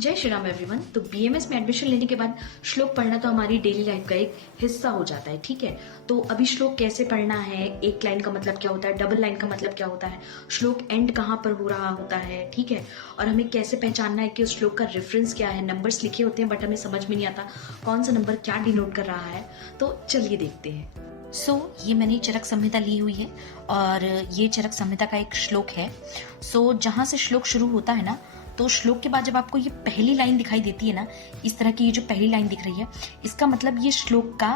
जय श्री राम एवरीवन। तो बीएमएस में एडमिशन लेने के बाद श्लोक पढ़ना तो हमारी डेली लाइफ का एक हिस्सा हो जाता है, ठीक है। तो अभी श्लोक कैसे पढ़ना है, एक लाइन का मतलब क्या होता है, डबल लाइन का मतलब क्या होता है, श्लोक एंड कहाँ पर हो रहा होता है, ठीक है। और हमें कैसे पहचानना है कि उस श्लोक का रेफरेंस क्या है। नंबर्स लिखे होते हैं बट हमें समझ में नहीं आता कौन सा नंबर क्या डिनोट कर रहा है। तो चलिए देखते हैं। ये मैंने चरक संहिता ली हुई है और ये चरक संहिता का एक श्लोक है। जहाँ से श्लोक शुरू होता है ना, तो श्लोक के बाद जब आपको ये पहली लाइन दिखाई देती है ना, इस तरह की ये जो पहली लाइन दिख रही है, इसका मतलब ये श्लोक का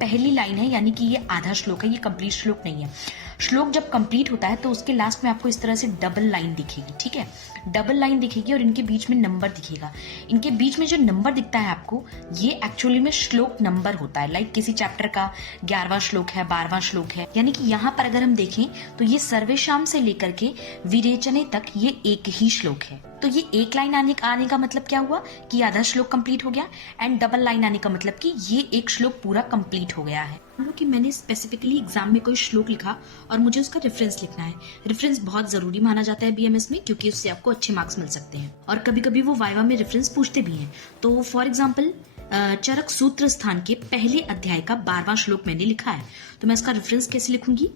पहली लाइन है, यानी कि ये आधा श्लोक है, ये कंप्लीट श्लोक नहीं है। श्लोक जब कंप्लीट होता है तो उसके लास्ट में आपको इस तरह से डबल लाइन दिखेगी, ठीक है। डबल लाइन दिखेगी और इनके बीच में नंबर दिखेगा। इनके बीच में जो नंबर दिखता है आपको, ये एक्चुअली में श्लोक नंबर होता है। लाइक किसी चैप्टर का 11वां श्लोक है, 12वां श्लोक है, यानी कि यहाँ पर अगर हम देखें तो ये सर्वेशाम से लेकर के विरेचने तक ये एक ही श्लोक है। तो ये एक लाइन आने का मतलब क्या हुआ कि आधा श्लोक कंप्लीट हो गया, एंड डबल लाइन आने का मतलब कि ये एक श्लोक पूरा कंप्लीट हो गया है। मान लो कि मैंने स्पेसिफिकली एग्जाम में कोई श्लोक लिखा और मुझे उसका रेफरेंस लिखना है। रेफरेंस बहुत जरूरी माना जाता है बीएमएस में, क्योंकि उससे आपको अच्छे मार्क्स मिल सकते हैं और कभी कभी वो वाइवा में रेफरेंस पूछते भी हैं। तो फॉर एग्जाम्पल चरक सूत्र स्थान के पहले अध्याय का 12वां श्लोक मैंने लिखा है, तो मैं इसका रेफरेंस कैसे लिखूंगी?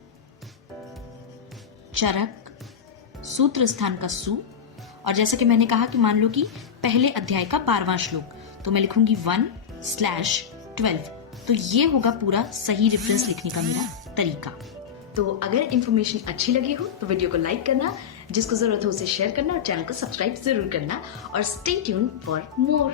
चरक सूत्र स्थान का सु, और जैसे कि मैंने कहा कि मान लो कि पहले अध्याय का 12वां श्लोक, तो मैं लिखूंगी 1/12। तो ये होगा पूरा सही रेफरेंस लिखने का मेरा तरीका। तो अगर इन्फॉर्मेशन अच्छी लगी हो तो वीडियो को लाइक करना, जिसको जरूरत हो उसे शेयर करना और चैनल को सब्सक्राइब जरूर करना, और स्टे ट्यून फॉर मोर।